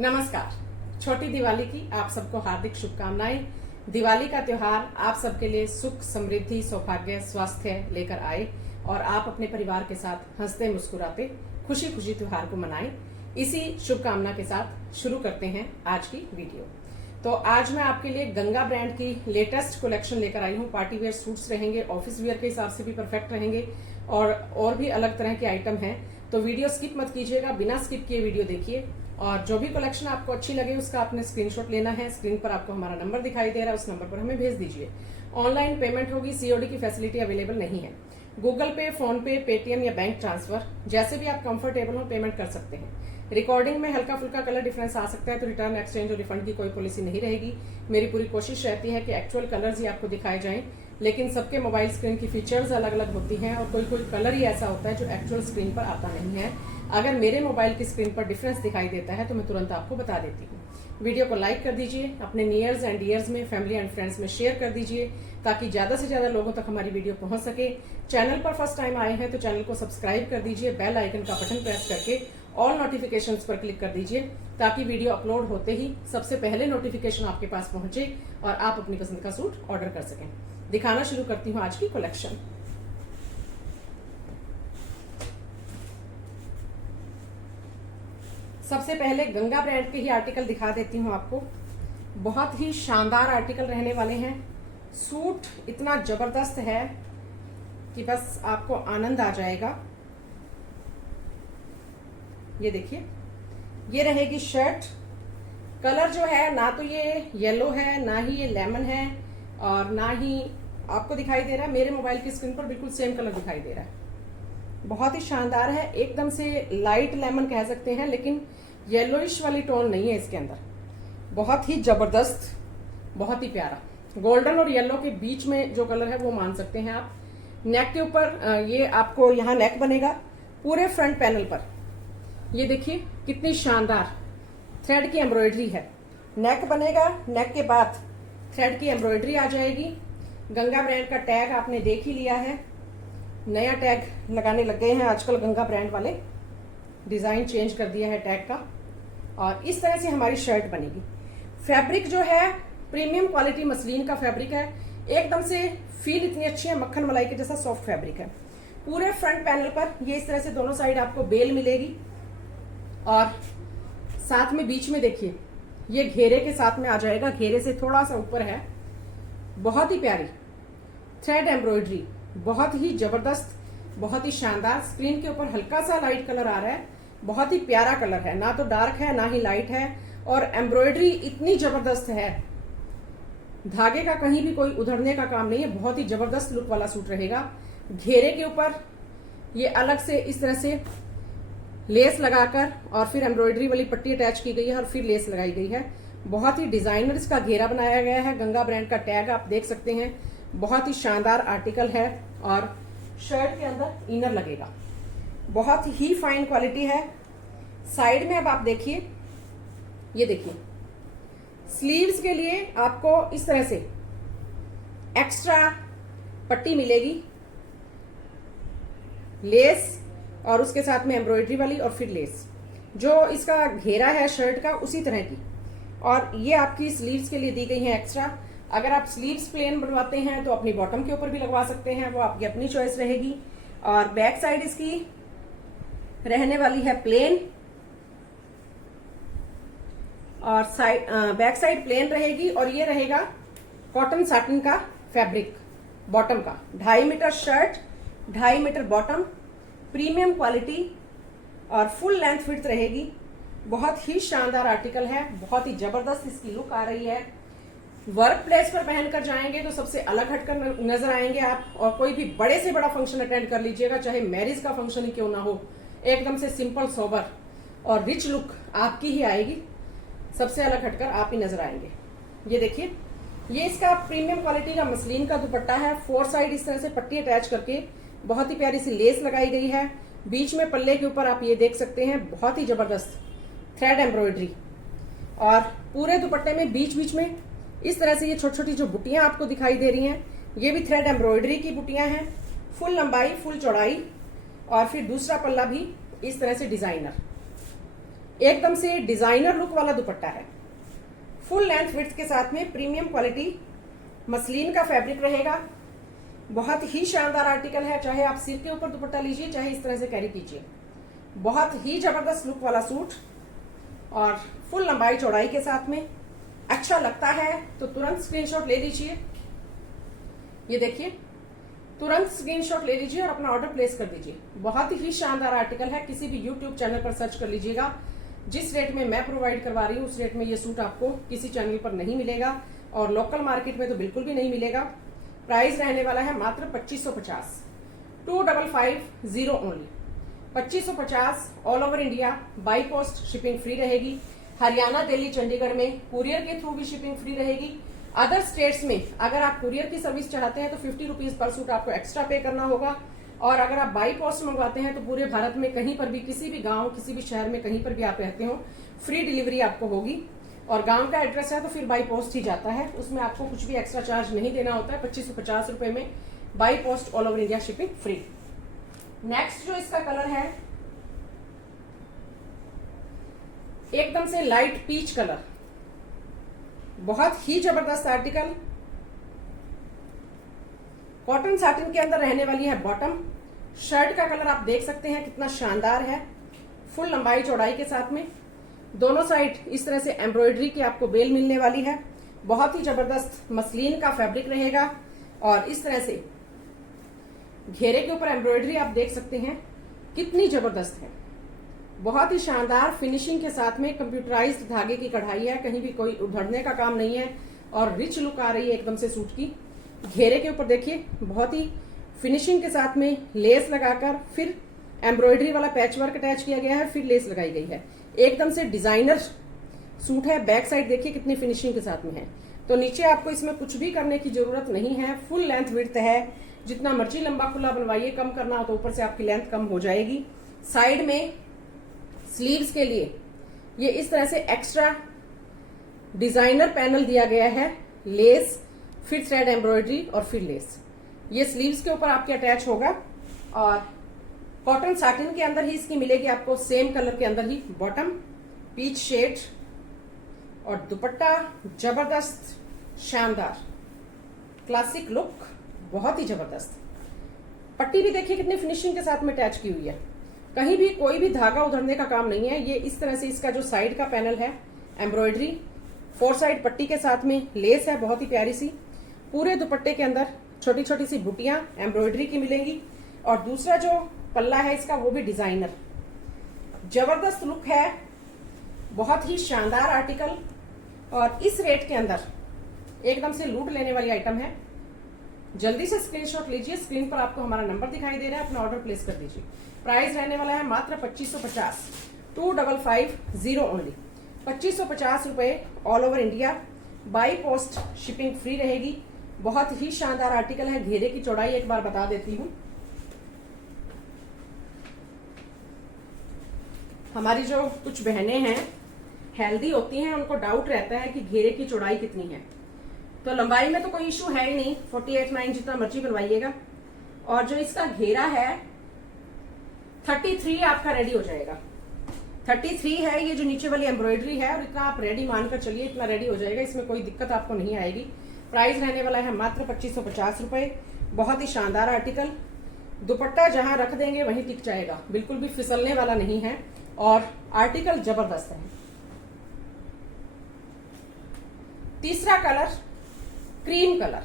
नमस्कार। छोटी दिवाली की आप सबको हार्दिक शुभकामनाएं। दिवाली का त्योहार आप सबके लिए सुख, समृद्धि, सौभाग्य, स्वास्थ्य लेकर आए और आप अपने परिवार के साथ हंसते मुस्कुराते खुशी खुशी त्योहार को मनाएं। इसी शुभकामना के साथ शुरू करते हैं आज की वीडियो। तो आज मैं आपके लिए गंगा ब्रांड की लेटेस्ट कलेक्शन लेकर आई हूँ। पार्टी वेयर सूट्स रहेंगे, ऑफिस वेयर के हिसाब से भी परफेक्ट रहेंगे और भी अलग तरह के आइटम हैं। तो वीडियो स्किप मत कीजिएगा, बिना स्किप किए वीडियो देखिए और जो भी कलेक्शन आपको अच्छी लगे उसका आपने स्क्रीनशॉट लेना है। स्क्रीन पर आपको हमारा नंबर दिखाई दे रहा है, उस नंबर पर हमें भेज दीजिए। ऑनलाइन पेमेंट होगी, सीओडी की फैसिलिटी अवेलेबल नहीं है। गूगल पे, फोन पे, पेटीएम या बैंक ट्रांसफर जैसे भी आप कंफर्टेबल हो पेमेंट कर सकते हैं। रिकॉर्डिंग में हल्का फुल्का कलर डिफरेंस आ सकता है तो रिटर्न, एक्सचेंज और रिफंड की कोई पॉलिसी नहीं रहेगी। मेरी पूरी कोशिश रहती है कि एक्चुअल कलर्स ही आपको दिखाए जाएं, लेकिन सबके मोबाइल स्क्रीन की फीचर्स अलग अलग होती हैं और कोई कोई कलर ही ऐसा होता है जो एक्चुअल स्क्रीन पर आता नहीं है। अगर मेरे मोबाइल की स्क्रीन पर डिफरेंस दिखाई देता है तो मैं तुरंत आपको बता देती हूँ। वीडियो को लाइक कर दीजिए, अपने नियर्स एंड डियर्स में, फैमिली एंड फ्रेंड्स में शेयर कर दीजिए ताकि ज्यादा से ज्यादा लोगों तक हमारी वीडियो पहुंच सके। चैनल पर फर्स्ट टाइम आए हैं तो चैनल को सब्सक्राइब कर दीजिए, बेल आइकन का बटन प्रेस करके ऑल नोटिफिकेशंस पर क्लिक कर दीजिए ताकि वीडियो अपलोड होते ही सबसे पहले नोटिफिकेशन आपके पास पहुंचे और आप अपनी पसंद का सूट ऑर्डर कर सकें। दिखाना शुरू करती हूँ आज की कलेक्शन। सबसे पहले गंगा ब्रांड के ही आर्टिकल दिखा देती हूँ आपको। बहुत ही शानदार आर्टिकल रहने वाले हैं। सूट इतना जबरदस्त है कि बस आपको आनंद आ जाएगा। ये देखिए, ये रहेगी शर्ट। कलर जो है ना तो ये येलो है, ना ही ये लेमन है और ना ही आपको दिखाई दे रहा है। मेरे मोबाइल की स्क्रीन पर बिल्कुल सेम कलर दिखाई दे रहा है। बहुत ही शानदार है, एकदम से लाइट लेमन कह सकते हैं, लेकिन येलोइश वाली टोन नहीं है इसके अंदर। बहुत ही जबरदस्त, बहुत ही प्यारा। गोल्डन और येलो के बीच में जो कलर है वो मान सकते हैं आप। नेक के ऊपर ये आपको यहाँ नेक बनेगा पूरे फ्रंट पैनल पर। ये देखिए कितनी शानदार थ्रेड की एम्ब्रॉयडरी है। नेक बनेगा, नेक के बाद थ्रेड की एम्ब्रॉयडरी आ जाएगी। गंगा ब्रांड का टैग आपने देख ही लिया है, नया टैग लगाने लग गए हैं आजकल गंगा ब्रांड वाले। डिजाइन चेंज कर दिया है टैग का और इस तरह से हमारी शर्ट बनेगी। फैब्रिक जो है प्रीमियम क्वालिटी मसलिन का फैब्रिक है। एकदम से फील इतनी अच्छी है, मक्खन मलाई के जैसा सॉफ्ट फैब्रिक है। पूरे फ्रंट पैनल पर ये इस तरह से दोनों साइड आपको बेल मिलेगी और साथ में बीच में देखिए ये घेरे के साथ में आ जाएगा, घेरे से थोड़ा सा ऊपर है। बहुत ही प्यारी थ्रेड एम्ब्रॉयडरी, बहुत ही जबरदस्त, बहुत ही शानदार। स्क्रीन के ऊपर हल्का सा लाइट कलर आ रहा है, बहुत ही प्यारा कलर है, ना तो डार्क है ना ही लाइट है और एम्ब्रॉयडरी इतनी जबरदस्त है। धागे का कहीं भी कोई उधड़ने का काम नहीं है। बहुत ही जबरदस्त लुक वाला सूट रहेगा। घेरे के ऊपर ये अलग से इस तरह से लेस लगाकर और फिर एम्ब्रॉयडरी वाली पट्टी अटैच की गई है और फिर लेस लगाई गई है। बहुत ही डिजाइनर इसका घेरा बनाया गया है। गंगा ब्रांड का टैग आप देख सकते हैं। बहुत ही शानदार आर्टिकल है और शर्ट के अंदर इनर लगेगा। बहुत ही फाइन क्वालिटी है। साइड में अब आप देखिए, ये देखिए स्लीव्स के लिए आपको इस तरह से एक्स्ट्रा पट्टी मिलेगी, लेस और उसके साथ में एम्ब्रॉयडरी वाली और फिर लेस। जो इसका घेरा है शर्ट का उसी तरह की, और ये आपकी स्लीव्स के लिए दी गई है एक्स्ट्रा। अगर आप स्लीव्स प्लेन बनवाते हैं तो अपनी बॉटम के ऊपर भी लगवा सकते हैं, वो आपकी अपनी चॉइस रहेगी। और बैक साइड इसकी रहने वाली है प्लेन और बैक साइड प्लेन रहेगी और ये रहेगा कॉटन साटिन का फैब्रिक बॉटम का। 2.5 metre shirt, 2.5 metre bottom, premium quality और फुल लेंथ फिट रहेगी। बहुत ही शानदार आर्टिकल है, बहुत ही जबरदस्त इसकी लुक आ रही है। वर्क प्लेस पर पहनकर जाएंगे तो सबसे अलग हटकर नजर आएंगे आप। और कोई भी बड़े से बड़ा फंक्शन अटेंड कर लीजिएगा, चाहे मैरिज का फंक्शन ही क्यों ना हो, एकदम से सिंपल सोबर और रिच लुक आपकी ही आएगी। सबसे अलग हटकर आप ही नजर आएंगे। ये देखिए, ये इसका प्रीमियम क्वालिटी का मसलिन का दुपट्टा है। 4 साइड इस तरह से पट्टी अटैच करके बहुत ही प्यारी सी लेस लगाई गई है। बीच में पल्ले के ऊपर आप ये देख सकते हैं बहुत ही जबरदस्त थ्रेड एम्ब्रॉयडरी और पूरे दुपट्टे में बीच बीच में इस तरह से ये छोटी छोटी जो बुटियां आपको दिखाई दे रही हैं, ये भी थ्रेड एम्ब्रॉयडरी की बुटियां हैं। फुल लंबाई, फुल चौड़ाई और फिर दूसरा पल्ला भी इस तरह से डिजाइनर। एकदम से डिजाइनर लुक वाला दुपट्टा है, फुल लेंथ विड्थ के साथ में प्रीमियम क्वालिटी मसलिन का फैब्रिक रहेगा। बहुत ही शानदार आर्टिकल है, चाहे आप सिर के ऊपर दुपट्टा लीजिए चाहे इस तरह से कैरी कीजिए। बहुत ही जबरदस्त लुक वाला सूट और फुल लंबाई चौड़ाई के साथ में अच्छा लगता है तो तुरंत स्क्रीनशॉट ले लीजिए। ये देखिए, तुरंत स्क्रीनशॉट ले लीजिए और अपना ऑर्डर प्लेस कर दीजिए। बहुत ही शानदार आर्टिकल है, किसी भी यूट्यूब चैनल पर सर्च कर लीजिएगा। जिस रेट में मैं प्रोवाइड करवा रही हूँ उस रेट में ये सूट आपको किसी चैनल पर नहीं मिलेगा और लोकल मार्केट में तो बिल्कुल भी नहीं मिलेगा। प्राइस रहने वाला है मात्र 2550, 2550 only. 2550 all over India, by post shipping free रहेगी। हरियाणा, दिल्ली, चंडीगढ़ में कुरियर के थ्रू भी शिपिंग फ्री रहेगी। अदर स्टेट्स में अगर आप कुरियर की सर्विस चाहते हैं तो 50 रुपीज पर सूट आपको एक्स्ट्रा पे करना होगा। और अगर आप बाई पोस्ट मंगवाते हैं तो पूरे भारत में कहीं पर भी, किसी भी गांव, किसी भी शहर में कहीं पर भी आप रहते हो, फ्री डिलीवरी आपको होगी। और गांव का एड्रेस है तो फिर बाई पोस्ट ही जाता है, उसमें आपको कुछ भी एक्स्ट्रा चार्ज नहीं देना होता है। 2550 रुपए में by post all over India shipping free. Next जो इसका कलर है एकदम से लाइट पीच कलर, बहुत ही जबरदस्त आर्टिकल। कॉटन साटिन के अंदर रहने वाली है बॉटम। शर्ट का कलर आप देख सकते हैं कितना शानदार है, फुल लंबाई चौड़ाई के साथ में। दोनों साइड इस तरह से एम्ब्रॉयडरी की आपको बेल मिलने वाली है। बहुत ही जबरदस्त मसलिन का फैब्रिक रहेगा और इस तरह से घेरे के ऊपर एम्ब्रॉयडरी आप देख सकते हैं कितनी जबरदस्त है। बहुत ही शानदार फिनिशिंग के साथ में कंप्यूटराइज्ड धागे की कढ़ाई है, कहीं भी कोई उधड़ने का काम नहीं है और रिच लुक आ रही है एकदम से सूट की। घेरे के ऊपर देखिए बहुत ही फिनिशिंग के साथ में लेस लगाकर फिर एम्ब्रॉयडरी वाला पैच वर्क अटैच किया गया है, फिर लेस लगाई गई है। एकदम से डिजाइनर सूट है। बैक साइड देखिए कितनी फिनिशिंग के साथ में है। तो नीचे आपको इसमें कुछ भी करने की जरूरत नहीं है, फुल लेंथ विड्थ है। जितना मर्जी लंबा खुला बनवाइए, कम करना हो तो ऊपर से आपकी लेंथ कम हो जाएगी। साइड में स्लीव्स के लिए ये इस तरह से एक्स्ट्रा डिजाइनर पैनल दिया गया है, लेस, फिर थ्रेड एम्ब्रॉयडरी और फिर लेस। ये स्लीव्स के ऊपर आपके अटैच होगा और कॉटन साटिन के अंदर ही इसकी मिलेगी आपको, सेम कलर के अंदर ही बॉटम, पीच शेड और दुपट्टा जबरदस्त शानदार क्लासिक लुक, बहुत ही जबरदस्त। पट्टी भी देखिए कितनी फिनिशिंग के साथ में अटैच की हुई है, कहीं भी कोई भी धागा उधरने का काम नहीं है। ये इस तरह से इसका जो साइड का पैनल है एम्ब्रॉयडरी, 4 साइड पट्टी के साथ में लेस है बहुत ही प्यारी सी। पूरे दुपट्टे के अंदर छोटी छोटी सी बुटियां एम्ब्रॉयडरी की मिलेंगी और दूसरा जो पल्ला है इसका वो भी डिजाइनर। जबरदस्त लुक है, बहुत ही शानदार आर्टिकल और इस रेट के अंदर एकदम से लूट लेने वाली आइटम है। जल्दी से स्क्रीनशॉट लीजिए, स्क्रीन पर आपको हमारा नंबर दिखाई दे रहा है, अपना ऑर्डर प्लेस कर दीजिए। प्राइस रहने वाला है मात्र 2550, 2550 ओनली। 2550 रुपए all over India, by post shipping free रहेगी। बहुत ही शानदार आर्टिकल है। घेरे की चौड़ाई एक बार बता देती हूँ। हमारी जो कुछ बहनें हैं हेल्दी होती हैं, उनको डाउट रहता है कि घेरे की चौड़ाई कितनी है। तो लंबाई में तो कोई इशू है ही नहीं, 48-9 जितना मर्जी बनवाइएगा। और जो इसका घेरा है 33 आपका रेडी हो जाएगा। 33 है ये जो नीचे वाली एम्ब्रॉयडरी है और इतना आप रेडी मानकर चलिए, इतना रेडी हो जाएगा, इसमें कोई दिक्कत आपको नहीं आएगी। प्राइस रहने वाला है मात्र 2550 रुपए। बहुत ही शानदार आर्टिकल, दुपट्टा जहां रख देंगे वहीं टिक जाएगा, बिल्कुल भी फिसलने वाला नहीं है और आर्टिकल जबरदस्त है। तीसरा कलर क्रीम कलर,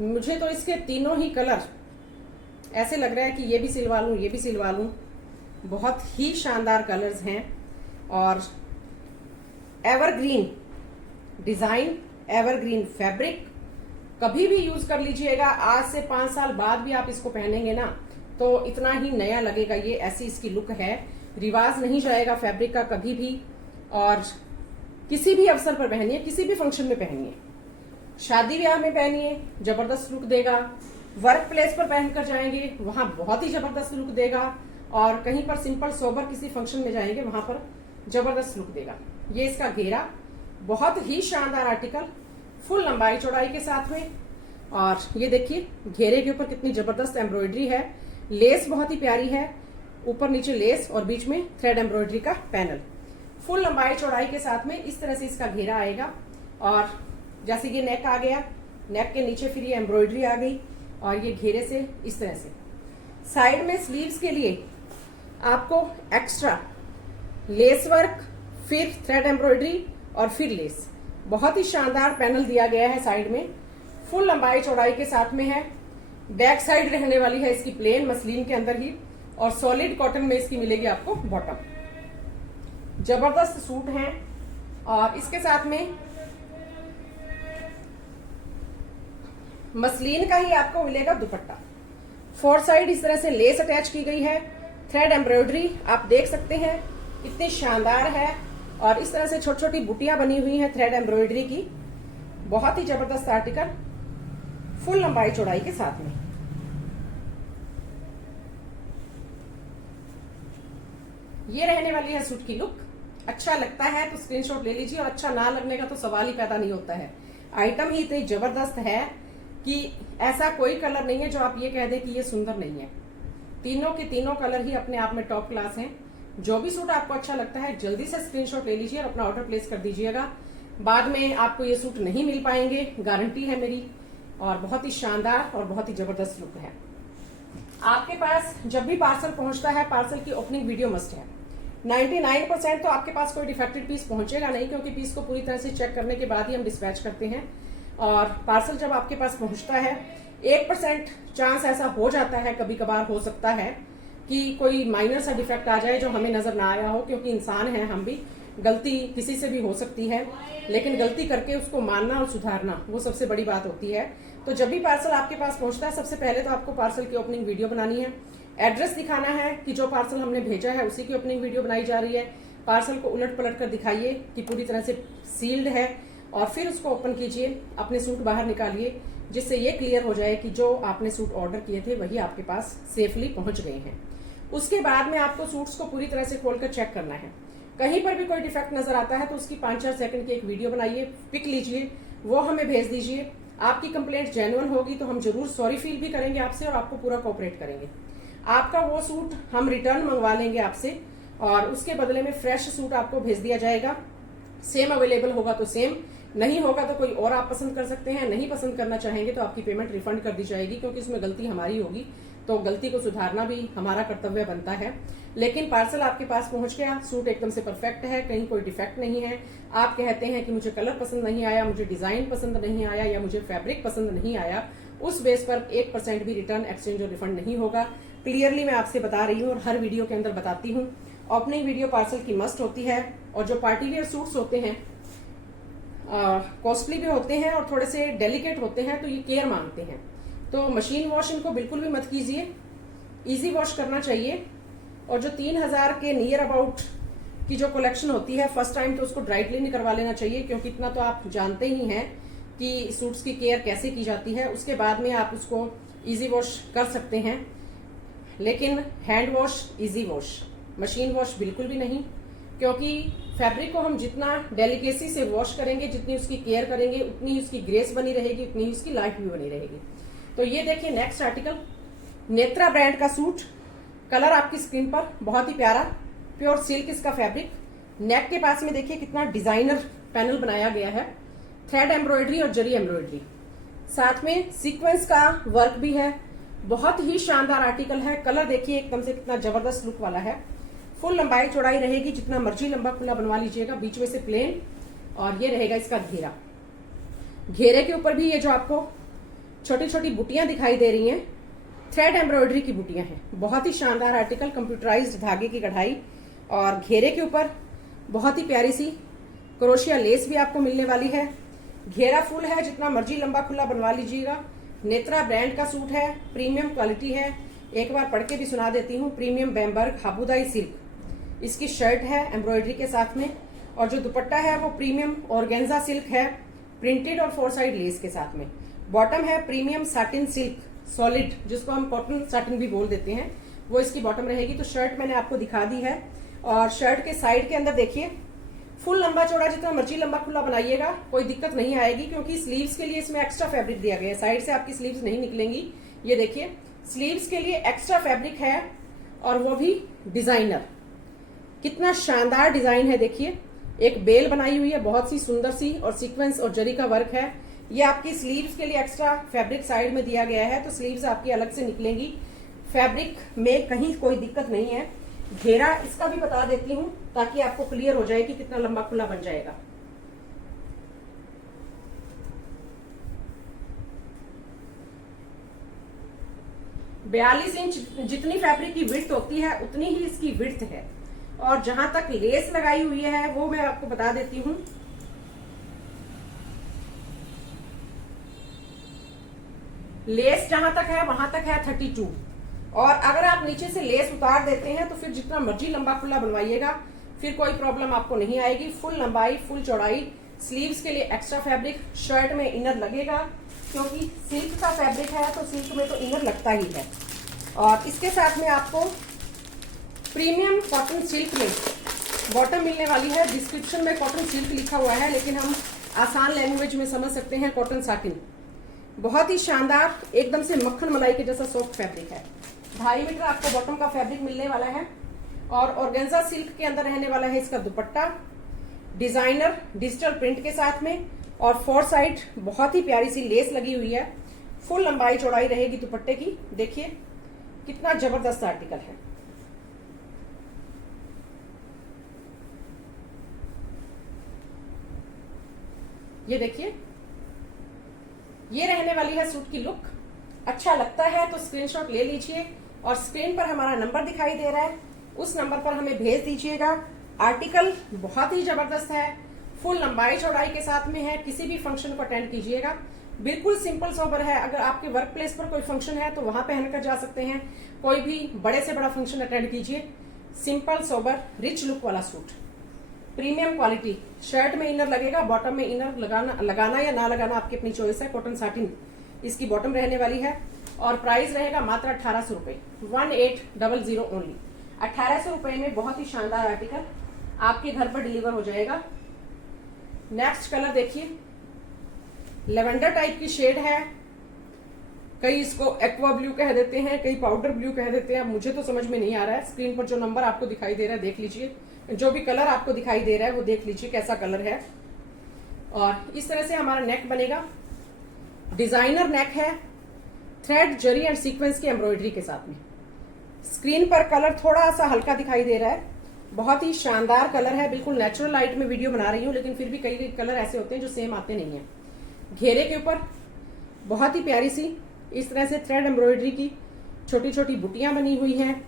मुझे तो इसके तीनों ही कलर ऐसे लग रहा है कि ये भी सिलवा लूं, ये भी सिलवा लूं। बहुत ही शानदार कलर्स हैं और एवरग्रीन डिजाइन, एवरग्रीन फैब्रिक, कभी भी यूज कर लीजिएगा। आज से 5 साल बाद भी आप इसको पहनेंगे ना तो इतना ही नया लगेगा। ये ऐसी इसकी लुक है, रिवाज नहीं जाएगा फैब्रिक का कभी भी। और किसी भी अवसर पर पहनिए, किसी भी फंक्शन में पहनिए, शादी ब्याह में पहनिए, जबरदस्त लुक देगा। वर्क प्लेस पर पहनकर जाएंगे वहां बहुत ही जबरदस्त लुक देगा और कहीं पर सिंपल सोबर किसी फंक्शन में जाएंगे वहां पर जबरदस्त लुक देगा। ये इसका घेरा, बहुत ही शानदार आर्टिकल, फुल लंबाई चौड़ाई के साथ में। और ये देखिए घेरे के ऊपर कितनी जबरदस्त एम्ब्रॉयडरी है, लेस बहुत ही प्यारी है, ऊपर नीचे लेस और बीच में थ्रेड एम्ब्रॉयडरी का पैनल। फुल लंबाई चौड़ाई के साथ में इस तरह से इसका घेरा आएगा। और जैसे ये नेक आ गया, नेक के नीचे फिर ये एम्ब्रॉयडरी आ गई और ये घेरे से इस तरह से। साइड में स्लीव्स के लिए आपको एक्स्ट्रा लेस वर्क, फिर थ्रेड एम्ब्रॉयडरी और फिर लेस, बहुत ही शानदार पैनल दिया गया है साइड में। फुल लंबाई चौड़ाई के साथ में है। बैक साइड रहने वाली है इसकी प्लेन मसलिन के अंदर ही, और सॉलिड कॉटन में इसकी मिलेगी आपको बॉटम। जबरदस्त सूट है। और इसके साथ में मसलिन का ही आपको मिलेगा दुपट्टा। फोर साइड इस तरह से लेस अटैच की गई है। थ्रेड एम्ब्रॉयडरी आप देख सकते हैं कितनी शानदार है, और इस तरह से छोटी छोटी बुटियां बनी हुई हैं थ्रेड एम्ब्रॉयडरी की। बहुत ही जबरदस्त आर्टिकल, फुल लंबाई चौड़ाई के साथ में। ये रहने वाली है सूट की लुक। अच्छा लगता है तो स्क्रीनशॉट ले लीजिए, और अच्छा ना लगने का तो सवाल ही पैदा नहीं होता है। आइटम ही इतनी जबरदस्त है कि ऐसा कोई कलर नहीं है जो आप ये कह दें कि ये सुंदर नहीं है। तीनों के तीनों कलर ही अपने आप में टॉप क्लास हैं। जो भी सूट आपको अच्छा लगता है जल्दी से स्क्रीनशॉट ले लीजिए और अपना ऑर्डर प्लेस कर दीजिएगा। बाद में आपको ये सूट नहीं मिल पाएंगे, गारंटी है मेरी। और बहुत ही शानदार और बहुत ही जबरदस्त लुक है। आपके पास जब भी पार्सल पहुंचता है, पार्सल की ओपनिंग वीडियो मस्ट है। 99% तो आपके पास कोई डिफेक्टेड पीस पहुंचेगा नहीं, क्योंकि पीस को पूरी तरह से चेक करने के बाद ही हम डिस्पैच करते हैं। और पार्सल जब आपके पास पहुंचता है, 1% चांस ऐसा हो जाता है, कभी कभार हो सकता है कि कोई माइनर सा डिफेक्ट आ जाए जो हमें नजर ना आया हो, क्योंकि इंसान है हम भी, गलती किसी से भी हो सकती है। लेकिन गलती करके उसको मानना और सुधारना, वो सबसे बड़ी बात होती है। तो जब भी पार्सल आपके पास पहुंचता है, सबसे पहले तो आपको पार्सल की ओपनिंग वीडियो बनानी है। एड्रेस दिखाना है कि जो पार्सल हमने भेजा है उसी की ओपनिंग वीडियो बनाई जा रही है। पार्सल को उलट पलट कर दिखाइए कि पूरी तरह से सील्ड है, और फिर उसको ओपन कीजिए, अपने सूट बाहर निकालिए, जिससे ये क्लियर हो जाए कि जो आपने सूट ऑर्डर किए थे वही आपके पास सेफली पहुंच गए हैं। उसके बाद में आपको सूट्स को पूरी तरह से खोलकर चेक करना है। कहीं पर भी कोई डिफेक्ट नजर आता है तो उसकी 5-4 सेकंड की एक वीडियो बनाइए, पिक लीजिए, वो हमें भेज दीजिए। आपकी कंप्लेंट जेन्युइन होगी तो हम जरूर सॉरी फील भी करेंगे आपसे, और आपको पूरा कोऑपरेट करेंगे। आपका वो सूट हम रिटर्न मंगवा लेंगे आपसे, और उसके बदले में फ्रेश सूट आपको भेज दिया जाएगा। सेम अवेलेबल होगा तो सेम, नहीं होगा तो कोई और आप पसंद कर सकते हैं। नहीं पसंद करना चाहेंगे तो आपकी पेमेंट रिफंड कर दी जाएगी, क्योंकि इसमें गलती हमारी होगी, तो गलती को सुधारना भी हमारा कर्तव्य बनता है। लेकिन पार्सल आपके पास पहुंच गया, सूट एकदम से परफेक्ट है, कहीं कोई डिफेक्ट नहीं है। आप कहते हैं कि मुझे कलर पसंद नहीं आया, मुझे डिजाइन पसंद नहीं आया, या मुझे फैब्रिक पसंद नहीं आया, उस बेस पर 1% भी रिटर्न, एक्सचेंज और रिफंड नहीं होगा। क्लियरली मैं आपसे बता रही हूँ और हर वीडियो के अंदर बताती हूँ। ओपनिंग वीडियो पार्सल की मस्ट होती है, और जो पार्टी वेयर सूट्स होते हैं कॉस्टली भी होते हैं और थोड़े से डेलिकेट होते हैं, तो ये केयर मांगते हैं। तो मशीन वॉश इनको बिल्कुल भी मत कीजिए, इजी वॉश करना चाहिए। और जो 3000 के नियर अबाउट की जो कलेक्शन होती है, फर्स्ट टाइम तो उसको ड्राई क्लीन करवा लेना चाहिए, क्योंकि इतना तो आप जानते ही हैं कि सूट्स की केयर कैसे की जाती है। उसके बाद में आप उसको इजी वॉश कर सकते हैं, लेकिन hand wash, easy wash, machine wash बिल्कुल भी नहीं। क्योंकि फैब्रिक को हम जितना डेलिकेसी से वॉश करेंगे, जितनी उसकी केयर करेंगे, उतनी उसकी ग्रेस बनी रहेगी, उतनी उसकी लाइफ भी बनी रहेगी। तो ये देखिए नेक्स्ट आर्टिकल, नेत्रा ब्रांड का सूट, कलर आपकी स्क्रीन पर, बहुत ही प्यारा, प्योर सिल्क इसका फैब्रिक। नेक के पास में देखिए कितना डिजाइनर पैनल बनाया गया है, थ्रेड एम्ब्रॉयडरी और जरी एम्ब्रॉयडरी, साथ में सीक्वेंस का वर्क भी है। बहुत ही शानदार आर्टिकल है। कलर देखिए एकदम से कितना जबरदस्त लुक वाला है। फुल लंबाई चौड़ाई रहेगी, जितना मर्जी लंबा खुला बनवा लीजिएगा, बीच में से प्लेन, और ये रहेगा इसका घेरा। घेरे के ऊपर भी ये जो आपको छोटी छोटी बुटियां दिखाई दे रही हैं, थ्रेड एम्ब्रॉयडरी की बुटियां हैं। बहुत ही शानदार आर्टिकल, कंप्यूटराइज्ड धागे की कढ़ाई, और घेरे के ऊपर बहुत ही प्यारी सी क्रोशिया लेस भी आपको मिलने वाली है। घेरा फुल है, जितना मर्जी लंबा खुला बनवा लीजिएगा। नेत्रा ब्रांड का सूट है, प्रीमियम क्वालिटी है। एक बार पढ़ के भी सुना देती हूँ, प्रीमियम बैम्बर्ग हाबुदाई सिल्क इसकी शर्ट है एम्ब्रॉयडरी के साथ में, और जो दुपट्टा है वो प्रीमियम ऑर्गेन्जा सिल्क है, प्रिंटेड और 4 साइड लेस के साथ में। बॉटम है प्रीमियम साटिन सिल्क सॉलिड, जिसको हम कॉटन साटिन भी बोल देते हैं, वो इसकी बॉटम रहेगी। तो शर्ट मैंने आपको दिखा दी है, और शर्ट के साइड के अंदर देखिए फुल लंबा चौड़ा जितना मर्जी लंबा खुला बनाइएगा, कोई दिक्कत नहीं आएगी, क्योंकि स्लीव्स के लिए इसमें एक्स्ट्रा फैब्रिक दिया गया है। साइड से आपकी स्लीव्स नहीं निकलेंगी, ये देखिए स्लीव्स के लिए एक्स्ट्रा फैब्रिक है। और वो भी डिजाइनर। कितना शानदार डिजाइन है, देखिए एक बेल बनाई हुई है बहुत सी सुंदर सी, और सीक्वेंस और जरी का वर्क है। ये आपकी स्लीव्स के लिए एक्स्ट्रा फैब्रिक साइड में दिया गया है, तो स्लीव्स आपकी अलग से निकलेंगी। फैब्रिक में कहीं कोई दिक्कत नहीं है। घेरा इसका भी बता देती हूँ ताकि आपको क्लियर हो जाए कि कितना लंबा खुला बन जाएगा। बयालीस इंच जितनी फैब्रिक की विड्थ होती है उतनी ही इसकी विड्थ है। और जहां तक लेस लगाई हुई है वो मैं आपको बता देती हूँ। लेस जहां तक है वहां तक है 32, और अगर आप नीचे से लेस उतार देते हैं तो फिर जितना मर्जी लंबा खुला बनवाइएगा फिर कोई प्रॉब्लम आपको नहीं आएगी। फुल लंबाई फुल चौड़ाई। स्लीव्स के लिए एक्स्ट्रा फैब्रिक, शर्ट में इनर लगेगा क्योंकि सिल्क का फैब्रिक है तो सिल्क में तो इनर लगता ही है। और इसके साथ में आपको प्रीमियम कॉटन सिल्क में बॉटम मिलने वाली है। डिस्क्रिप्शन में कॉटन सिल्क लिखा हुआ है लेकिन हम आसान लैंग्वेज में समझ सकते हैं कॉटन साटिन। बहुत ही शानदार, एकदम से मक्खन मलाई के जैसा सॉफ्ट फैब्रिक है। 2.5 मीटर आपको बॉटम का फैब्रिक मिलने वाला है। और ऑर्गेन्जा सिल्क के अंदर रहने वाला है इसका दुपट्टा, डिजाइनर डिजिटल प्रिंट के साथ में, और 4 साइड बहुत ही प्यारी सी लेस लगी हुई है। फुल लंबाई चौड़ाई रहेगी दुपट्टे की। देखिए कितना जबरदस्त आर्टिकल है। ये देखिए, ये रहने वाली है सूट की लुक। अच्छा लगता है तो स्क्रीनशॉट ले लीजिए, और स्क्रीन पर हमारा नंबर दिखाई दे रहा है, उस नंबर पर हमें भेज दीजिएगा। आर्टिकल बहुत ही जबरदस्त है, फुल लंबाई चौड़ाई के साथ में है। किसी भी फंक्शन को अटेंड कीजिएगा, बिल्कुल सिंपल सोबर है। अगर आपके वर्क प्लेस पर कोई फंक्शन है तो वहां पहनकर जा सकते हैं। कोई भी बड़े से बड़ा फंक्शन अटेंड कीजिए, सिंपल सोबर रिच लुक वाला सूट, प्रीमियम क्वालिटी। शर्ट में इनर लगेगा, बॉटम में इनर लगाना या ना लगाना आपकी अपनी चॉइस है। कॉटन साटिन इसकी बॉटम रहने वाली है, और प्राइस रहेगा मात्र 1800 रुपए, 1800 ओनली। 1800 रुपए में बहुत ही शानदार आर्टिकल आपके घर पर डिलीवर हो जाएगा। नेक्स्ट कलर देखिए, लेवेंडर टाइप की शेड है। कई इसको एक्वा ब्लू कह देते हैं, कई पाउडर ब्लू कह देते हैं, मुझे तो समझ में नहीं आ रहा है। स्क्रीन पर जो नंबर आपको दिखाई दे रहा है देख लीजिए, जो भी कलर आपको दिखाई दे रहा है वो देख लीजिए कैसा कलर है। और इस तरह से हमारा नेक बनेगा, डिजाइनर नेक है, थ्रेड जरी एंड सीक्वेंस की एम्ब्रॉयडरी के साथ में। स्क्रीन पर कलर थोड़ा सा हल्का दिखाई दे रहा है, बहुत ही शानदार कलर है। बिल्कुल नेचुरल लाइट में वीडियो बना रही हूँ, लेकिन फिर भी कई कलर ऐसे होते हैं जो सेम आते नहीं है। घेरे के ऊपर बहुत ही प्यारी सी इस तरह से थ्रेड एम्ब्रॉयडरी की छोटी छोटी बुटियां बनी हुई हैं,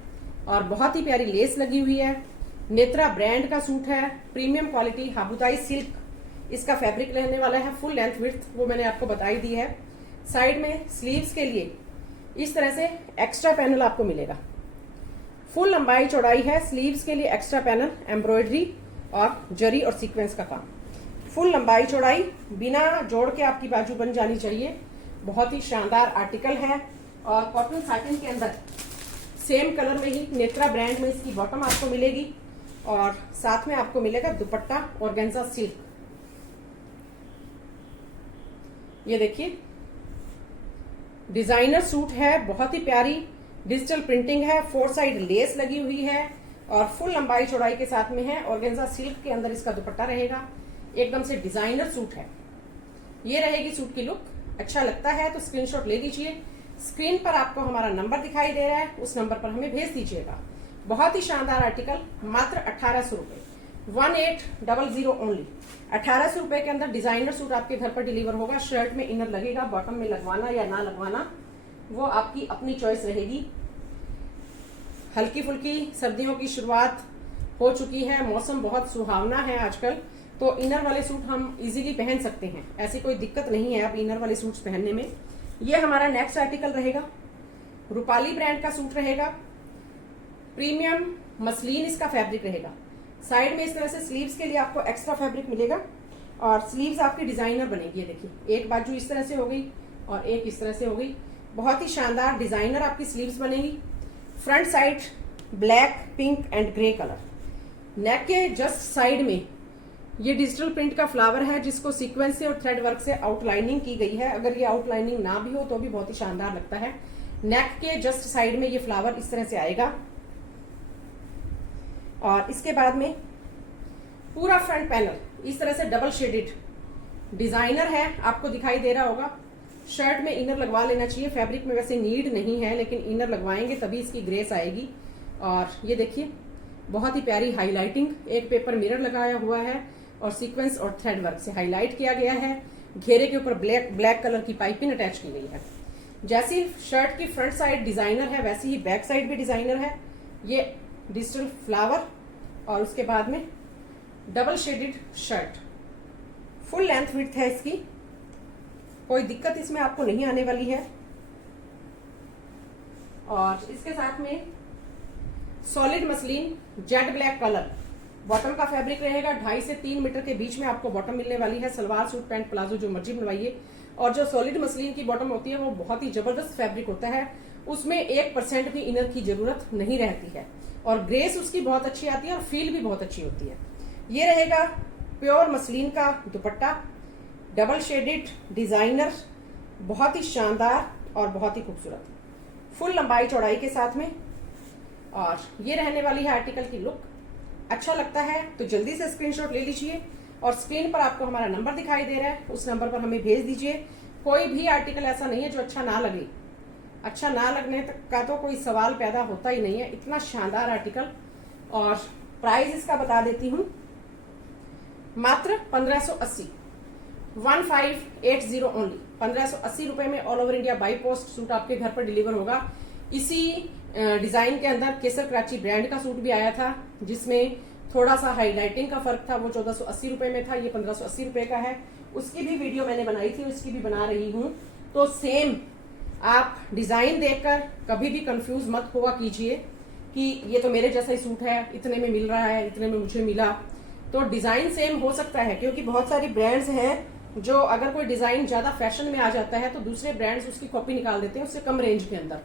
और बहुत ही प्यारी लेस लगी हुई है। नेत्रा ब्रांड का सूट है, प्रीमियम क्वालिटी, हाबुताई सिल्क इसका फैब्रिक रहने वाला है। फुल लेंथ विड्थ वो मैंने आपको बताई दी है। साइड में स्लीव्स के लिए इस तरह से एक्स्ट्रा पैनल आपको मिलेगा। फुल लंबाई चौड़ाई है, स्लीव्स के लिए एक्स्ट्रा पैनल, एम्ब्रॉयडरी और जरी और सीक्वेंस का काम। फुल लंबाई चौड़ाई, बिना जोड़ के आपकी बाजू बन जानी चाहिए। बहुत ही शानदार आर्टिकल है, और कॉटन साटिन के अंदर सेम कलर में ही नेत्रा ब्रांड में इसकी बॉटम आपको मिलेगी, और साथ में आपको मिलेगा दुपट्टा ऑर्गेन्जा सिल्क। ये देखिए डिजाइनर सूट है, बहुत ही प्यारी डिजिटल प्रिंटिंग है, 4 साइड लेस लगी हुई है, और फुल लंबाई चौड़ाई के साथ में है। ऑर्गेन्जा सिल्क के अंदर इसका दुपट्टा रहेगा। एकदम से डिजाइनर सूट है। ये रहेगी सूट की लुक। अच्छा लगता है तो स्क्रीनशॉट ले लीजिए। स्क्रीन पर आपको हमारा नंबर दिखाई दे रहा है, उस नंबर पर हमें भेज दीजिएगा। बहुत ही शानदार आर्टिकल, मात्र 1800 रुपए, 1800 ओनली। 1800 रुपए के अंदर डिजाइनर सूट आपके घर पर डिलीवर होगा। शर्ट में इनर लगेगा, बॉटम में लगवाना या ना लगवाना वो आपकी अपनी चॉइस रहेगी। हल्की फुल्की सर्दियों की शुरुआत हो चुकी है, मौसम बहुत सुहावना है आजकल, तो इनर वाले सूट हम इजीली पहन सकते हैं, ऐसी कोई दिक्कत नहीं है अब इनर वाले सूट्स पहनने में। ये हमारा नेक्स्ट आर्टिकल रहेगा, रूपाली ब्रांड का सूट रहेगा, प्रीमियम मसलिन इसका फैब्रिक रहेगा। साइड में इस तरह से स्लीव्स के लिए आपको एक्स्ट्रा फैब्रिक मिलेगा, और स्लीव्स आपकी डिजाइनर बनेगी। ये देखिए, एक बाजू इस तरह से हो गई और एक इस तरह से हो गई। बहुत ही शानदार डिजाइनर आपकी स्लीव्स बनेगी। Front side black, pink and grey colour. Neck के जस्ट साइड में ये डिजिटल प्रिंट का फ्लावर है, जिसको सीक्वेंस से और थ्रेड वर्क से आउटलाइनिंग की गई है। अगर ये आउटलाइनिंग ना भी हो तो भी बहुत ही शानदार लगता है। नेक के जस्ट साइड में ये फ्लावर इस तरह से आएगा, और इसके बाद में पूरा फ्रंट पैनल इस तरह से डबल शेडेड डिजाइनर है, आपको दिखाई दे रहा होगा। शर्ट में इनर लगवा लेना चाहिए, फैब्रिक में वैसे नीड नहीं है लेकिन इनर लगवाएंगे तभी इसकी ग्रेस आएगी। और ये देखिए बहुत ही प्यारी हाईलाइटिंग, एक पेपर मिरर लगाया हुआ है और सीक्वेंस और थ्रेड वर्क से हाईलाइट किया गया है। घेरे के ऊपर ब्लैक कलर की पाइपिंग अटैच की गई है। जैसी शर्ट की फ्रंट साइड डिजाइनर है वैसी ही बैक साइड भी डिजाइनर है। ये डिजिटल फ्लावर और उसके बाद में double shaded shirt, full length width है इसकी, कोई दिक्कत इसमें आपको नहीं आने वाली है। और इसके साथ में solid muslin Z black colour, bottom का फैब्रिक रहेगा। 2.5 से 3 मीटर के बीच में आपको बॉटम मिलने वाली है। सलवार सूट पैंट प्लाजो जो मर्जी बनवाइए। और जो सॉलिड मसलिन की बॉटम होती है वो बहुत ही जबरदस्त फैब्रिक होता है, उसमें 1% भी इनर की जरूरत नहीं रहती है और ग्रेस उसकी बहुत अच्छी आती है और फील भी बहुत अच्छी होती है। ये रहेगा प्योर मसलिन का दुपट्टा, डबल शेडेड डिजाइनर, बहुत ही शानदार और बहुत ही खूबसूरत, फुल लंबाई चौड़ाई के साथ में। और ये रहने वाली है आर्टिकल की लुक। अच्छा लगता है तो जल्दी से स्क्रीनशॉट ले लीजिए और स्क्रीन पर आपको हमारा नंबर दिखाई दे रहा है, उस नंबर पर हमें भेज दीजिए। कोई भी आर्टिकल ऐसा नहीं है जो अच्छा ना लगे, अच्छा ना लगने तक का तो कोई सवाल पैदा होता ही नहीं है, इतना शानदार आर्टिकल। और प्राइस इसका बता देती हूँ, मात्र 1580, 1580 ओनली, 1580 रुपए में all over India by post suit आपके घर पर डिलीवर होगा। इसी डिजाइन के अंदर केसर कराची ब्रांड का सूट भी आया था जिसमें थोड़ा सा हाईलाइटिंग का फर्क था, वो 1480 रुपए में था, ये 1580 रुपए का है। उसकी भी वीडियो मैंने बनाई थी, उसकी भी बना रही हूँ। तो सेम आप डिजाइन देखकर कभी भी कंफ्यूज मत हुआ कीजिए कि ये तो मेरे जैसा ही सूट है, इतने में मिल रहा है, इतने में मुझे मिला। तो डिजाइन सेम हो सकता है क्योंकि बहुत सारी ब्रांड्स हैं जो अगर कोई डिजाइन ज्यादा फैशन में आ जाता है तो दूसरे ब्रांड्स उसकी कॉपी निकाल देते हैं उससे कम रेंज के अंदर।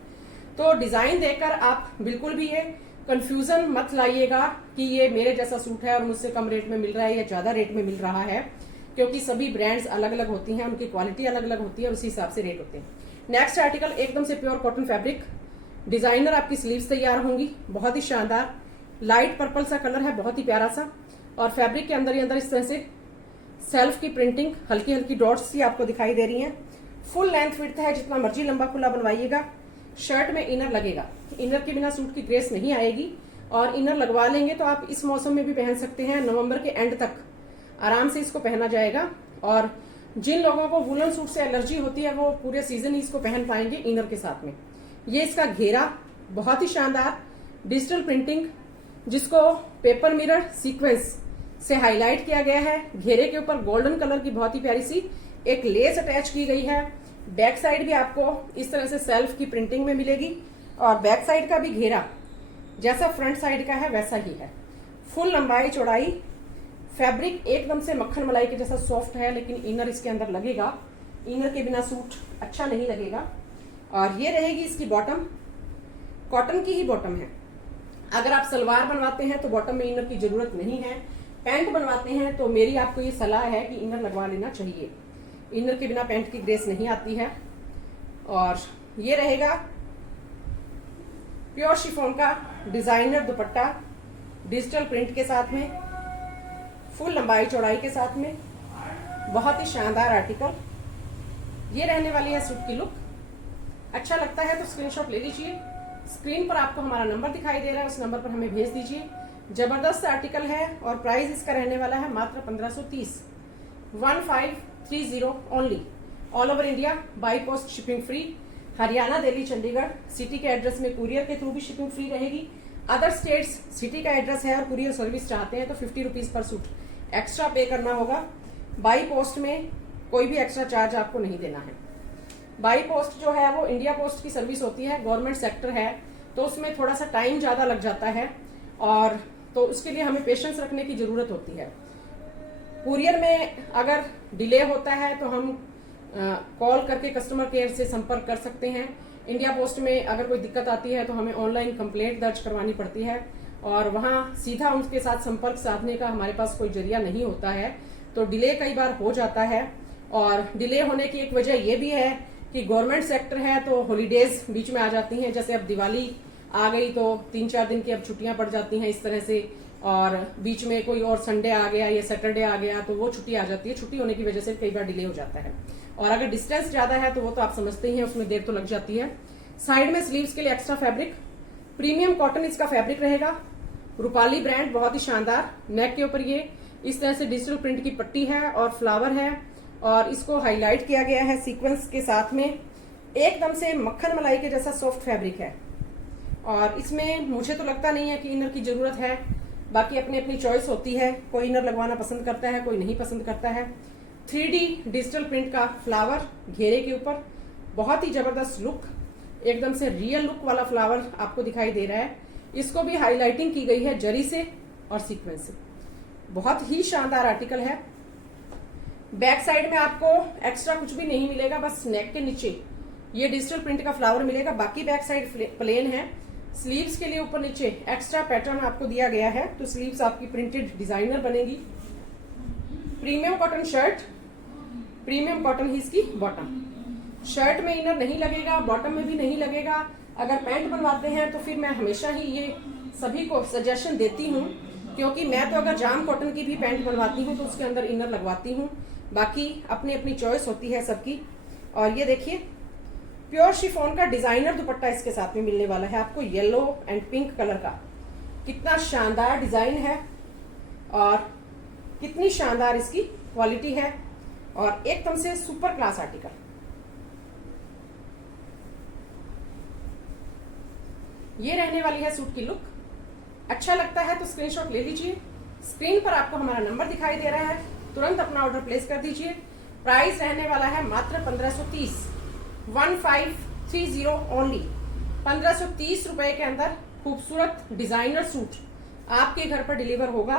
तो डिजाइन देखकर आप बिल्कुल भी ये कंफ्यूजन मत लाइएगा कि ये मेरे जैसा सूट है और मुझसे कम रेट में मिल रहा है या ज्यादा रेट में मिल रहा है, क्योंकि सभी ब्रांड्स अलग अलग होती हैं, उनकी क्वालिटी अलग अलग होती है और उसी हिसाब से रेट होते हैं। नेक्स्ट आर्टिकल एकदम से प्योर कॉटन फैब्रिक, डिजाइनर आपकी स्लीव्स तैयार होंगी, बहुत ही शानदार लाइट पर्पल सा कलर है, बहुत ही प्यारा सा। और फैब्रिक के अंदर ही अंदर इस तरह से सेल्फ की प्रिंटिंग, हल्की हल्की डॉट्स सी आपको दिखाई दे रही हैं। फुल लेंथ विड्थ है, जितना मर्जी लंबा खुला बनवाइएगा। शर्ट में इनर लगेगा, इनर के बिना सूट की ग्रेस नहीं आएगी और इनर लगवा लेंगे तो आप इस मौसम में भी पहन सकते हैं। नवंबर के एंड तक आराम से इसको पहना जाएगा और जिन लोगों को वुलन सूट से एलर्जी होती है वो पूरे सीजन ही इसको पहन पाएंगे इनर के साथ में। ये इसका घेरा बहुत ही शानदार डिजिटल प्रिंटिंग, जिसको पेपर मिरर सीक्वेंस से हाईलाइट किया गया है। घेरे के ऊपर गोल्डन कलर की बहुत ही प्यारी सी एक लेस अटैच की गई है। बैक साइड भी आपको इस तरह से सेल्फ की प्रिंटिंग में मिलेगी और बैक साइड का भी घेरा जैसा फ्रंट साइड का है वैसा ही है। फुल लंबाई चौड़ाई, फैब्रिक एकदम से मक्खन मलाई के जैसा सॉफ्ट है, लेकिन इनर इसके अंदर लगेगा, इनर के बिना सूट अच्छा नहीं लगेगा। और ये रहेगी इसकी बॉटम, कॉटन की ही बॉटम है। अगर आप सलवार बनवाते हैं तो बॉटम में इनर की जरूरत नहीं है, पैंट बनवाते हैं तो मेरी आपको ये सलाह है कि इनर लगवा लेना चाहिए, इनर के बिना पैंट की ग्रेस नहीं आती है। और ये रहेगा प्योर शिफॉन का डिजाइनर दुपट्टा, डिजिटल प्रिंट के साथ में, फुल लंबाई चौड़ाई के साथ में, बहुत ही शानदार आर्टिकल। ये रहने वाली है सूट की लुक। अच्छा लगता है तो स्क्रीनशॉट ले लीजिए, स्क्रीन पर आपको हमारा नंबर दिखाई दे रहा है, उस नंबर पर हमें भेज दीजिए। जबरदस्त आर्टिकल है और प्राइस इसका रहने वाला है मात्र 1530, 1530 only, all over India by post shipping free. Haryana, Delhi, Chandigarh city के एड्रेस में कुरियर के थ्रू भी शिपिंग फ्री रहेगी। अदर स्टेट्स सिटी का एड्रेस है और कुरियर सर्विस चाहते हैं तो 50 रुपीज पर सूट एक्स्ट्रा पे करना होगा। बाई पोस्ट में कोई भी एक्स्ट्रा चार्ज आपको नहीं देना है। बाई पोस्ट जो है वो इंडिया पोस्ट की सर्विस होती है, गवर्नमेंट सेक्टर है तो उसमें थोड़ा सा टाइम ज्यादा लग जाता है और तो उसके लिए हमें पेशेंस रखने की जरूरत होती है। कुरियर में अगर डिले होता है तो हम कॉल करके कस्टमर केयर से संपर्क कर सकते हैं। इंडिया पोस्ट में अगर कोई दिक्कत आती है तो हमें ऑनलाइन कंप्लेंट दर्ज करवानी पड़ती है और वहां सीधा उनके साथ संपर्क साधने का हमारे पास कोई जरिया नहीं होता है, तो डिले कई बार हो जाता है। और डिले होने की एक वजह यह भी है कि गवर्नमेंट सेक्टर है तो हॉलीडेज बीच में आ जाती हैं, जैसे अब दिवाली आ गई तो 3-4 दिन की अब छुट्टियां पड़ जाती हैं, इस तरह से और बीच में कोई और संडे आ गया या सैटरडे आ गया तो वो छुट्टी आ जाती है, छुट्टी होने की वजह से कई बार डिले हो जाता है। और अगर डिस्टेंस ज्यादा है तो वो तो आप समझते ही हैं, उसमें देर तो लग जाती है। साइड में स्लीव्स के लिए एक्स्ट्रा फैब्रिक, प्रीमियम कॉटन इसका फैब्रिक रहेगा, रूपाली ब्रांड, बहुत ही शानदार। नेक के ऊपर ये इस तरह से डिजिटल प्रिंट की पट्टी है और फ्लावर है और इसको हाईलाइट किया गया है सीक्वेंस के साथ में। एकदम से मक्खन मलाई के जैसा सॉफ्ट फैब्रिक है और इसमें मुझे तो लगता नहीं है कि इनर की जरूरत है, बाकी अपनी अपनी चॉइस होती है, कोई इनर लगवाना पसंद करता है, कोई नहीं पसंद करता है। 3D डिजिटल प्रिंट का फ्लावर घेरे के ऊपर, बहुत ही जबरदस्त लुक, एकदम से रियल लुक वाला फ्लावर आपको दिखाई दे रहा है। इसको भी हाईलाइटिंग की गई है जरी से और सीक्वेंस से, बहुत ही शानदार आर्टिकल है। बैक साइड में आपको एक्स्ट्रा कुछ भी नहीं मिलेगा, बस नेक के नीचे ये डिजिटल प्रिंट का फ्लावर मिलेगा, बाकी बैक साइड प्लेन है। स्लीव्स के लिए ऊपर नीचे एक्स्ट्रा पैटर्न आपको दिया गया है, तो स्लीव्स आपकी प्रिंटेड डिजाइनर बनेगी। Premium cotton shirt, premium cotton ही इसकी बॉटम। शर्ट में इनर नहीं लगेगा, बॉटम में भी नहीं लगेगा। अगर पैंट बनवाते हैं तो फिर मैं हमेशा ही ये सभी को सजेशन देती हूँ, क्योंकि मैं तो अगर जाम कॉटन की भी पैंट बनवाती हूँ तो उसके अंदर इनर लगवाती हूँ, बाकी अपनी अपनी चॉइस होती है सबकी। और ये देखिए प्योर शिफॉन का डिजाइनर दुपट्टा इसके साथ में मिलने वाला है आपको, येलो एंड पिंक कलर का। कितना शानदार डिजाइन है और कितनी शानदार इसकी क्वालिटी है और एकदम से सुपर क्लास आर्टिकल। ये रहने वाली है सूट की लुक। अच्छा लगता है तो स्क्रीनशॉट ले लीजिए। स्क्रीन पर आपको हमारा नंबर दिखाई दे रहा है, तुरंत अपना ऑर्डर प्लेस कर दीजिए। प्राइस रहने वाला है मात्र 1530, 1530 ओनली। 1530 रुपए के अंदर खूबसूरत डिजाइनर सूट आपके घर पर डिलीवर होगा।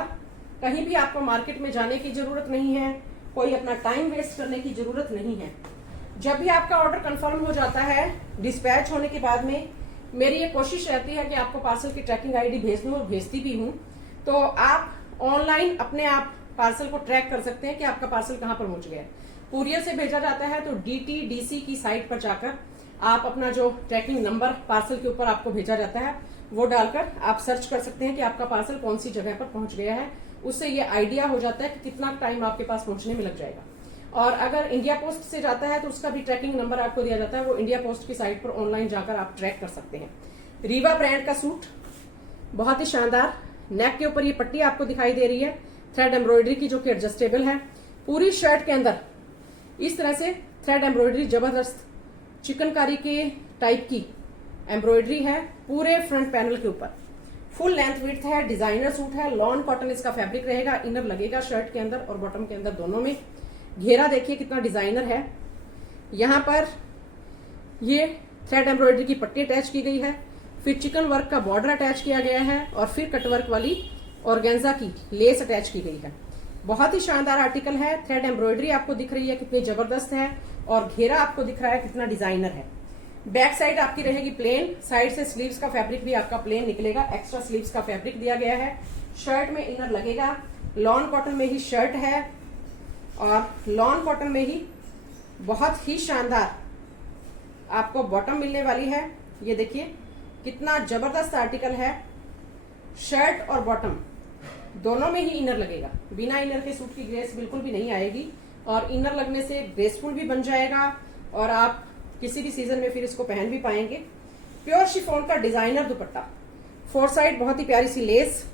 कहीं भी आपको मार्केट में जाने की जरूरत नहीं है, कोई अपना टाइम वेस्ट करने की जरूरत नहीं है। जब भी आपका ऑर्डर कंफर्म हो जाता है डिस्पैच होने के बाद में, मेरी ये कोशिश रहती है कि आपको पार्सल की ट्रैकिंग आईडी भेज दूं और भेजती भी हूं, तो आप ऑनलाइन अपने आप पार्सल को ट्रैक कर सकते हैं कि आपका पार्सल कहां पर पहुंच गया है। कुरियर से भेजा जाता है तो DTDC की साइट पर जाकर आप अपना जो ट्रैकिंग नंबर पार्सल के ऊपर आपको भेजा जाता है वो डालकर आप सर्च कर सकते हैं कि आपका पार्सल कौन सी जगह पर पहुंच गया है। उससे ये आइडिया हो जाता है कि कितना टाइम आपके पास पहुंचने में लग जाएगा। और अगर इंडिया पोस्ट से जाता है तो उसका भी ट्रैकिंग नंबर आपको दिया जाता है, वो इंडिया पोस्ट की साइट पर ऑनलाइन जाकर आप ट्रैक कर सकते हैं। रीवा ब्रांड का सूट, बहुत ही शानदार। नेक के ऊपर ये पट्टी आपको दिखाई दे रही है थ्रेड एम्ब्रॉयडरी की, जो कि एडजस्टेबल है। पूरी शर्ट के अंदर इस तरह से थ्रेड एम्ब्रॉयडरी, जबरदस्त चिकनकारी के टाइप की एम्ब्रॉयडरी है पूरे फ्रंट पैनल के ऊपर। फुल लेंथ विड्थ है, डिजाइनर सूट है, लॉन कॉटन इसका फैब्रिक रहेगा। इनर लगेगा शर्ट के अंदर और बॉटम के अंदर दोनों में। घेरा देखिए कितना डिजाइनर है। यहाँ पर ये थ्रेड एम्ब्रॉयडरी की पट्टी अटैच की गई है, फिर चिकन वर्क का बॉर्डर अटैच किया गया है और फिर कटवर्क वाली ऑर्गेन्जा की लेस अटैच की गई है। बहुत ही शानदार आर्टिकल है। थ्रेड एम्ब्रॉयडरी आपको दिख रही है कितनी जबरदस्त है और घेरा आपको दिख रहा है कितना डिजाइनर है। बैक साइड आपकी रहेगी प्लेन, साइड से स्लीव्स का फैब्रिक भी आपका प्लेन निकलेगा, एक्स्ट्रा स्लीव्स का फैब्रिक दिया गया है। शर्ट में इनर लगेगा, लॉन कॉटन में ही शर्ट है और लॉन कॉटन में ही बहुत ही शानदार आपको बॉटम मिलने वाली है। ये देखिए कितना जबरदस्त आर्टिकल है। शर्ट और बॉटम दोनों में ही इनर लगेगा, बिना इनर के सूट की ग्रेस बिल्कुल भी नहीं आएगी और इनर लगने से ग्रेसफुल भी बन जाएगा और आप किसी भी सीजन में फिर इसको पहन भी पाएंगे। प्योर शिफॉन का डिजाइनर दुपट्टा, फोर साइड बहुत ही प्यारी सी लेस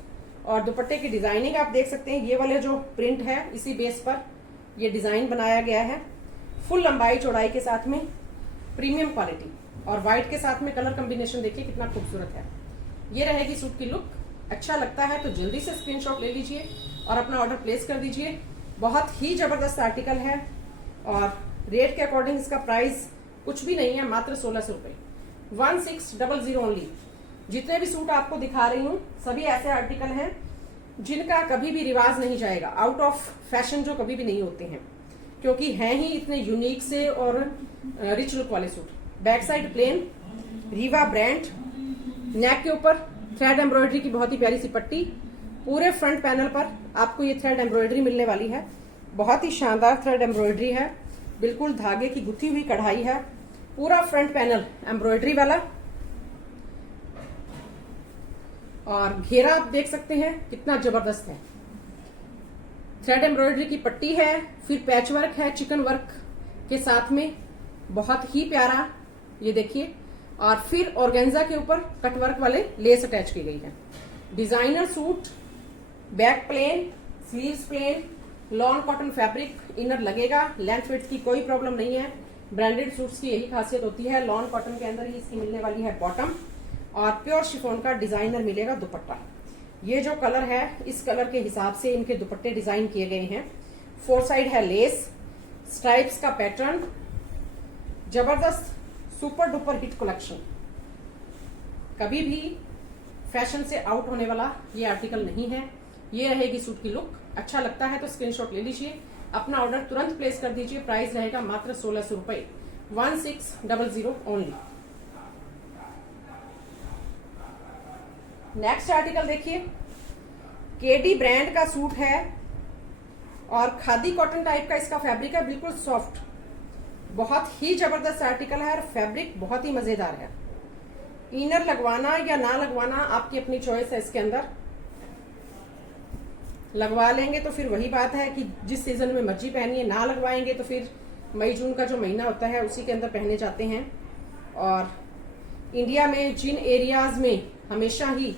और दुपट्टे की डिजाइनिंग आप देख सकते हैं। ये वाले जो प्रिंट है इसी बेस पर ये डिजाइन बनाया गया है। फुल लंबाई चौड़ाई के साथ में, प्रीमियम क्वालिटी और व्हाइट के साथ में कलर कॉम्बिनेशन देखिए कितना खूबसूरत है। ये रहेगी सूट की लुक। अच्छा लगता है तो जल्दी से स्क्रीनशॉट ले लीजिए और अपना ऑर्डर प्लेस कर दीजिए। बहुत ही जबरदस्त आर्टिकल है और रेट के अकॉर्डिंग इसका प्राइस कुछ भी नहीं है, मात्र 1600 रुपए, 1600 ओनली। जितने भी सूट आपको दिखा रही हूँ सभी ऐसे आर्टिकल हैं जिनका कभी भी रिवाज नहीं जाएगा, आउट ऑफ फैशन जो कभी भी नहीं होते हैं, क्योंकि हैं ही इतने यूनिक से और रिच लुक वाले suit. Back side plain, Riva brand, neck के ऊपर थ्रेड एम्ब्रॉयडरी की बहुत ही प्यारी सी पट्टी। पूरे फ्रंट पैनल पर आपको ये थ्रेड एम्ब्रॉयडरी मिलने वाली है। बहुत ही शानदार थ्रेड एम्ब्रॉयडरी है, बिल्कुल धागे की गुथी हुई कढ़ाई है। पूरा फ्रंट पैनल एम्ब्रॉयडरी वाला और घेरा आप देख सकते हैं कितना जबरदस्त है। थ्रेड एम्ब्रॉयडरी की पट्टी है, फिर पैच वर्क है चिकन वर्क के साथ में, बहुत ही प्यारा, ये देखिए। और फिर ऑर्गेन्जा के ऊपर कटवर्क वाले लेस अटैच की गई है। Designer suit, back plain, sleeves plain, lawn cotton fabric, inner लगेगा, लेंथ विड्थ की कोई प्रॉब्लम नहीं है। ब्रांडेड सूट्स की यही खासियत होती है। लॉन कॉटन के अंदर ही इसकी मिलने वाली है बॉटम, और प्योर शिफॉन का डिजाइनर मिलेगा दुपट्टा। ये जो कलर है, इस कलर के हिसाब से इनके दुपट्टे डिजाइन किए गए हैं। 4 साइड है लेस, स्ट्राइप्स का पैटर्न, जबरदस्त सुपर डुपर हिट कलेक्शन। कभी भी फैशन से आउट होने वाला ये आर्टिकल नहीं है। ये रहेगी सूट की लुक। अच्छा लगता है तो स्क्रीनशॉट ले लीजिए, अपना ऑर्डर तुरंत प्लेस कर दीजिए। प्राइस रहेगा मात्र 1600 रुपए, 1600 ओनली। नेक्स्ट आर्टिकल देखिए, केडी ब्रांड का सूट है और खादी कॉटन टाइप का इसका फैब्रिक है, बिल्कुल सॉफ्ट, बहुत ही जबरदस्त आर्टिकल है और फैब्रिक बहुत ही मजेदार है। इनर लगवाना या ना लगवाना आपकी अपनी चॉइस है। इसके अंदर लगवा लेंगे तो फिर वही बात है कि जिस सीजन में मर्जी पहनिए, ना लगवाएंगे तो फिर मई जून का जो महीना होता है उसी के अंदर पहने जाते हैं। और इंडिया में जिन एरियाज में हमेशा ही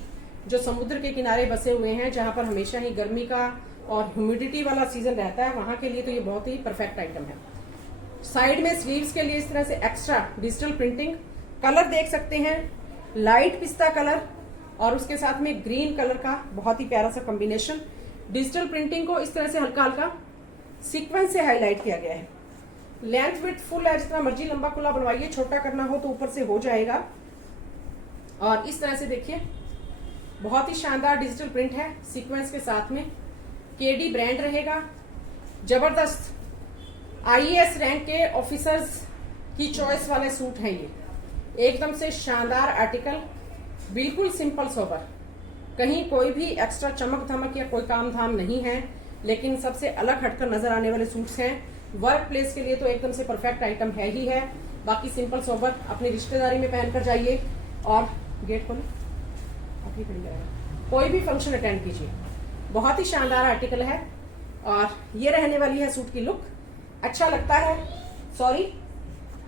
जो समुद्र के किनारे बसे हुए हैं, जहां पर हमेशा ही गर्मी का और ह्यूमिडिटी वाला सीजन रहता है, वहां के लिए तो ये बहुत ही परफेक्ट आइटम है। साइड में स्लीव्स के लिए इस तरह से एक्स्ट्रा डिजिटल प्रिंटिंग, कलर देख सकते हैं, लाइट पिस्ता कलर और उसके साथ में ग्रीन कलर का बहुत ही प्यारा सा कॉम्बिनेशन। डिजिटल प्रिंटिंग को इस तरह से हल्का हल्का सीक्वेंस से हाईलाइट किया गया है। लेंथ विड्थ फुल है, जितना मर्जी लंबा खुला बनवाइए, छोटा करना हो तो ऊपर से हो जाएगा। और इस तरह से देखिए, बहुत ही शानदार डिजिटल प्रिंट है सीक्वेंस के साथ में। केडी ब्रांड रहेगा, जबरदस्त आईएएस रैंक के ऑफिसर्स की चॉइस वाले सूट हैं ये। एकदम से शानदार आर्टिकल, बिल्कुल सिंपल सोबर, कहीं कोई भी एक्स्ट्रा चमक धमक या कोई काम धाम नहीं है, लेकिन सबसे अलग हटकर नजर आने वाले सूट्स हैं। वर्क प्लेस के लिए तो एकदम से परफेक्ट आइटम है ही है। बाकी सिंपल सोबर अपनी रिश्तेदारी में पहनकर जाइए और गेट खोले, अभी खड़ी जाएगा, कोई भी फंक्शन अटेंड कीजिए। बहुत ही शानदार आर्टिकल है और ये रहने वाली है सूट की लुक। अच्छा लगता है। सॉरी,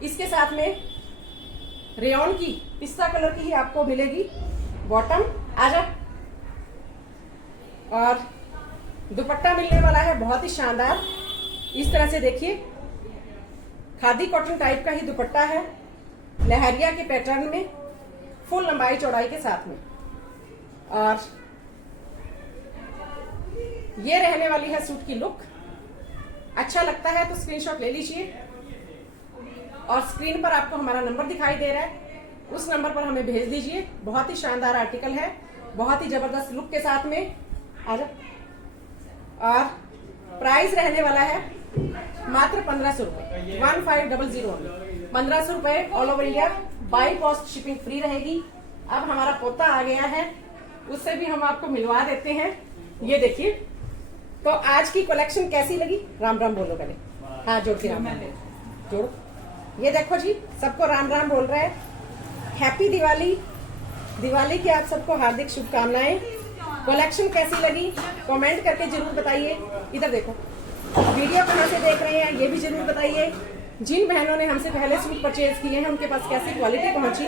इसके साथ में रेयॉन की पिस्ता कलर की ही आपको मिलेगी बॉटम, आजा, और दुपट्टा मिलने वाला है बहुत ही शानदार। इस तरह से देखिए, खादी कॉटन टाइप का ही दुपट्टा है, लहरिया के पैटर्न में, फुल लंबाई चौड़ाई के साथ में। और ये रहने वाली है सूट की लुक। अच्छा लगता है तो स्क्रीनशॉट ले लीजिए और स्क्रीन पर आपको हमारा नंबर दिखाई दे रहा है, उस नंबर पर हमें भेज दीजिए। बहुत ही शानदार आर्टिकल है, बहुत ही जबरदस्त लुक के साथ में, आजा। और प्राइस रहने वाला है मात्र 1500 रुपए, 1500, 1500 रुपए all over India, by cost shipping free रहेगी। अब हमारा पोता आ गया है, उससे भी हम आपको मिलवा देते हैं। ये देखिए, तो आज की कलेक्शन कैसी लगी? राम राम बोलो पहले, हाँ जोड़ के राम राम जोड़ो। ये देखो जी, सबको राम राम बोल रहे हैं। हैप्पी दिवाली, दिवाली की आप सबको हार्दिक शुभकामनाएं। कलेक्शन कैसी लगी कमेंट करके जरूर बताइए। इधर देखो, वीडियो कहाँ से देख रहे हैं ये भी जरूर बताइए। जिन बहनों ने हमसे पहले सूट परचेज किए हैं उनके पास कैसी क्वालिटी पहुंची,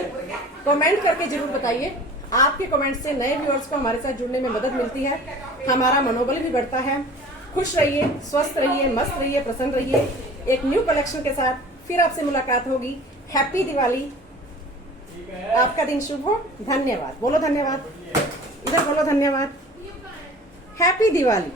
कमेंट करके जरूर बताइए। आपके कमेंट से नए व्यूअर्स को हमारे साथ जुड़ने में मदद मिलती है, हमारा मनोबल भी बढ़ता है। खुश रहिए, स्वस्थ रहिए, मस्त रहिए, प्रसन्न रहिए। एक न्यू कलेक्शन के साथ फिर आपसे मुलाकात होगी। हैप्पी दिवाली, आपका दिन शुभ हो। धन्यवाद, बोलो धन्यवाद, इधर बोलो धन्यवाद। हैप्पी दिवाली।